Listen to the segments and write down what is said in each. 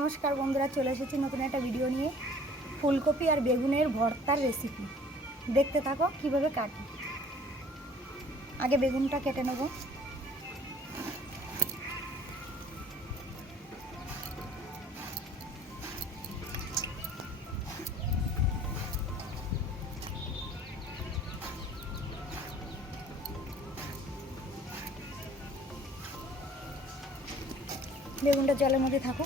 নমস্কার বন্ধুরা, চলে এসেছি নতুন একটা ভিডিও নিয়ে। ফুলকপি আর বেগুনের ভর্তার রেসিপি দেখতে থাকো কিভাবে কাটি। আগে বেগুনটা কেটে নেব। বেগুনটা জলের মধ্যে থাকো।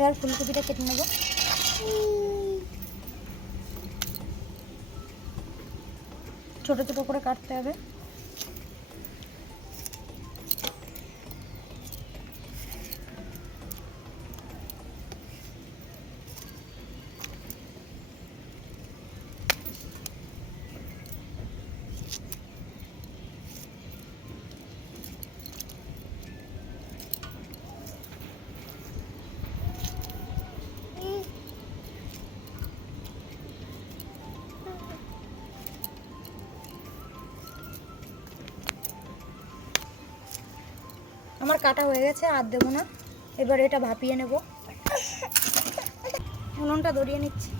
এবার ফুলকপিটা কেটে নেব। ছোট ছোট করে কাটতে হবে। আমার কাটা হয়ে গেছে, আর দেবো না। এবার এটা ভাপিয়ে নেব। উনুনটা ধরিয়ে নিচ্ছি।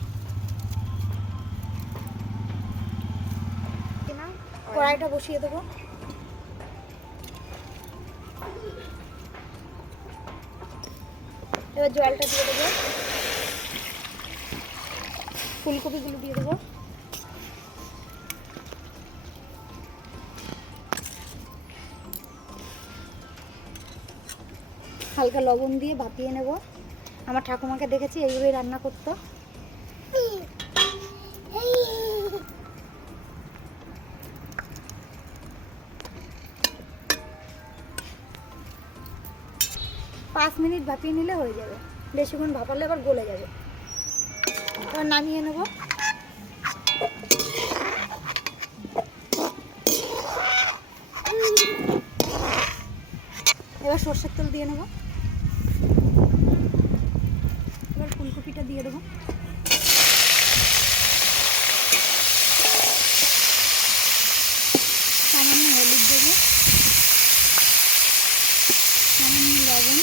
কড়াইটা বসিয়ে দেবো। এবার জলটা দিয়ে দেবো। ফুলকপিগুলো দিয়ে দেবো। হালকা লবণ দিয়ে ভাপিয়ে নেব। আমার ঠাকুমাকে দেখেছি এইভাবেই রান্না করতো। পাঁচ মিনিট ভাপিয়ে নিলে হয়ে যাবে। বেশিক্ষণ ভাপালে আবার গলে যাবে। এবার নামিয়ে নেব। এবার সর্ষের তেল দিয়ে নেব। এবার ফুলকপিটা দিয়ে দেবো। সামান্য হলুদ দেবো, সামান্য লবণ,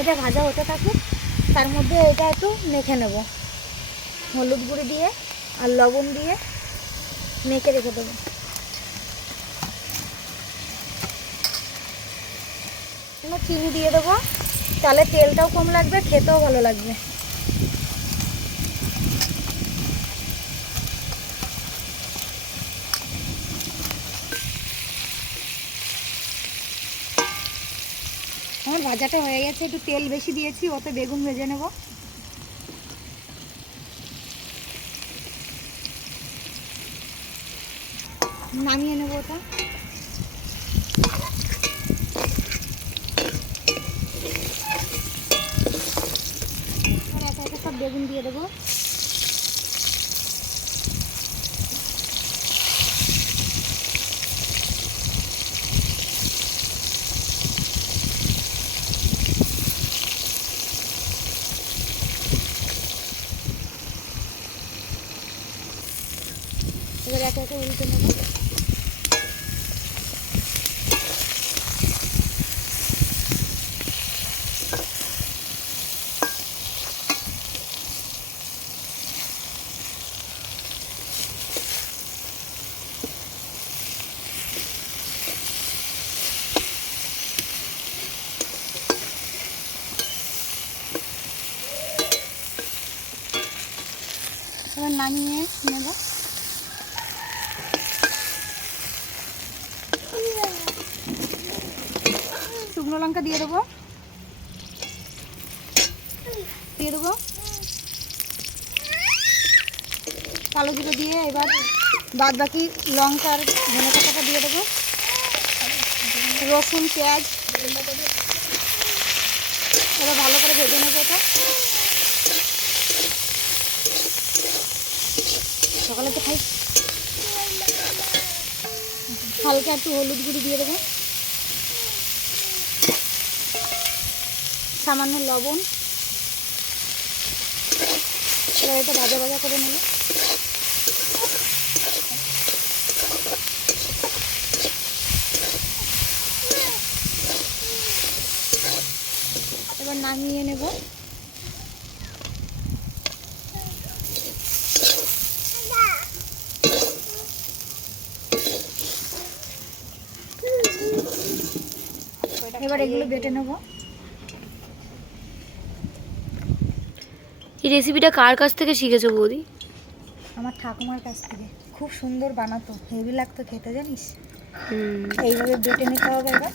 এটা ভাজা হতে থাকুক। তার মধ্যে এটা একটু মেখে নেব। হলুদ গুঁড়ি দিয়ে আর লবণ দিয়ে মেখে রেখে দেবো। এবার চিনি দিয়ে দেবো। তাহলে তেলটাও কম লাগবে, খেতেও ভালো লাগবে। আমার ভাজাটা হয়ে গেছে, একটু তেল বেশি দিয়েছি, ওতে বেগুন ভেজে নেব। নামিয়ে নেব ওটা। একা একা সব বেগুন দিয়ে দেবো। এবার একে একে উল্টে নেব। এবার নামিয়ে নেব। শুকনো লঙ্কা দিয়ে দেবো। কালো জিরে দিয়ে এবার বাদ বাকি লঙ্কার ধনে পাতাটা দিয়ে দেবো। রসুন, পেঁয়াজ এবার ভালো করে ভেজে নেবো এটা। সকালে তো খাই। হালকা একটু হলুদ গুঁড়ি দিয়ে দেবো, সামান্য লবণ। এবার এটা ভাজা ভাজা করে নেব। এবার নামিয়ে নেব। এবার এগুলো বেটে নেব। এই রেসিপিটা কার কাছ থেকে শিখেছো বৌদি? আমার ঠাকুমার কাছ থেকে। খুব সুন্দর বানাতো, হেভি লাগতো খেতে, জানিস। হুম। এইভাবে বেটে নিতে হবে। এবার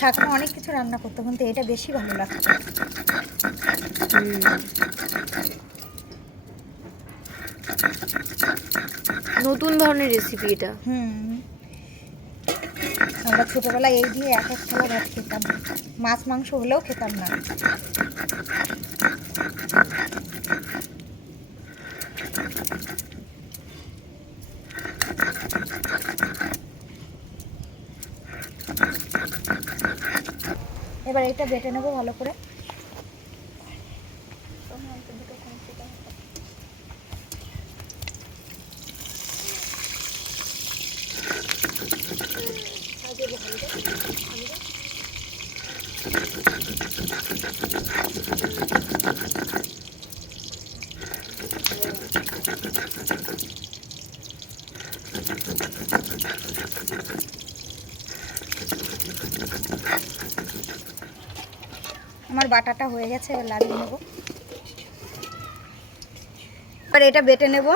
ঠাকুমা অনেক কিছু রান্না করতো, কিন্তু এটা বেশি ভালো লাগতো। নতুন ধরনের রেসিপি এটা। আমরা ছোটবেলায় এই দিয়ে এক এক থালা ভাত খেতাম, মাছ মাংস হলেও খেতাম না। এবার এটা বেটে নেবো ভালো করে। আমার বাটাটা হয়ে গেছে, এবার লাগিয়ে নেব। এবার এটা বেটে নেব।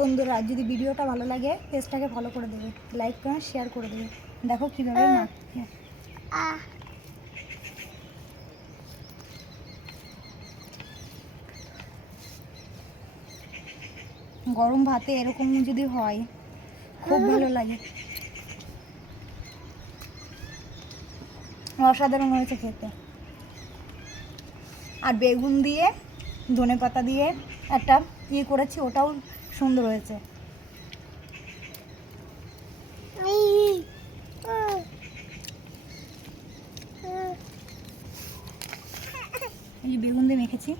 বন্ধুরা, যদি ভিডিওটা ভালো লাগে পেজটাকে ফলো করে দেবে, লাইক করে শেয়ার করে দেবে। দেখো কীভাবে মাখছে। গরম ভাতে এরকম যদি হয় খুব ভালো লাগে। অসাধারণ হয়েছে খেতে। আর বেগুন দিয়ে ধনেপাতা দিয়ে একটা করেছি, ওটাও সুন্দর হয়েছে। এই যে বেগুন দিয়ে মেখেছি।